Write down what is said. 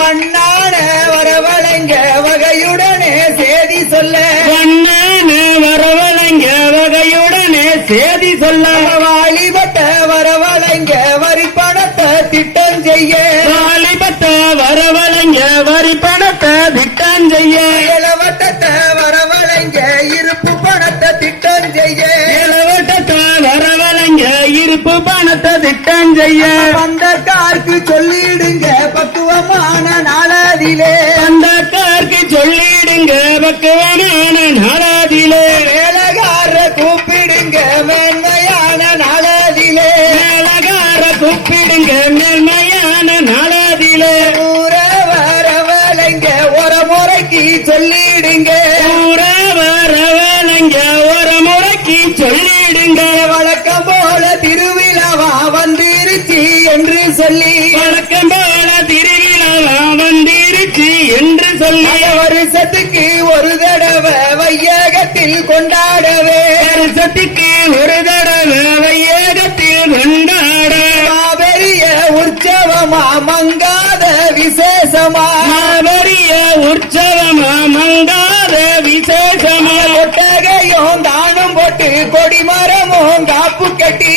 வண்ணான வரவழைங்க வகையுடனே சேதி சொல்ல வண்ணான வரவழைங்க வகையுடனே சேதி சொல்ல வாலிபட்ட வரவழைங்க வரி பணத்தை திட்டம் செய்ய வாலிபட்ட வரவழைங்க வரி பணத்தை திட்டம் செய்ய இளவட்டத்தை வரவழைங்க இருப்பு பணத்தை திட்டம் செய்ய இளவட்டத்தை வரவழைங்க இருப்பு பணத்தை திட்டம் செய்ய பந்தக்காருக்கு சொல்லிடுங்க பக்குவமான நாளாதிலே பந்தக்காருக்கு சொல்லிடுங்க பக்குவமான நாளாதிலே வேலைக்கார கூப்பிடுங்க மேன்மையான நாளாதிலே வேலைக்கார கூப்பிடுங்க மேன்மையான நாளாதிலே ஊர வரவழைங்க ஒரு முறைக்கு சொல்லிடுங்க ஊர வரவழைங்க ஒரு முறைக்கு சொல்லிடுங்க வழக்கம் போல திருவிழாவா வந்திருச்சு என்று சொல்லி வழக்கம் போல திருவிழாவா வந்திருச்சு என்று சொல்லி வருஷத்துக்கு ஒரு தடவை வையகத்தில் கொண்டாடவே வருஷத்துக்கு ஒரு தடவை வையகத்தில் கொண்டாட பெரிய உற்சவமா மங்காத விசேஷமா பெரிய உற்சவமா மங்காத விசேஷமா ஒட்டகையும் தானும் போட்டு கொடிமரமும் காப்பு கட்டி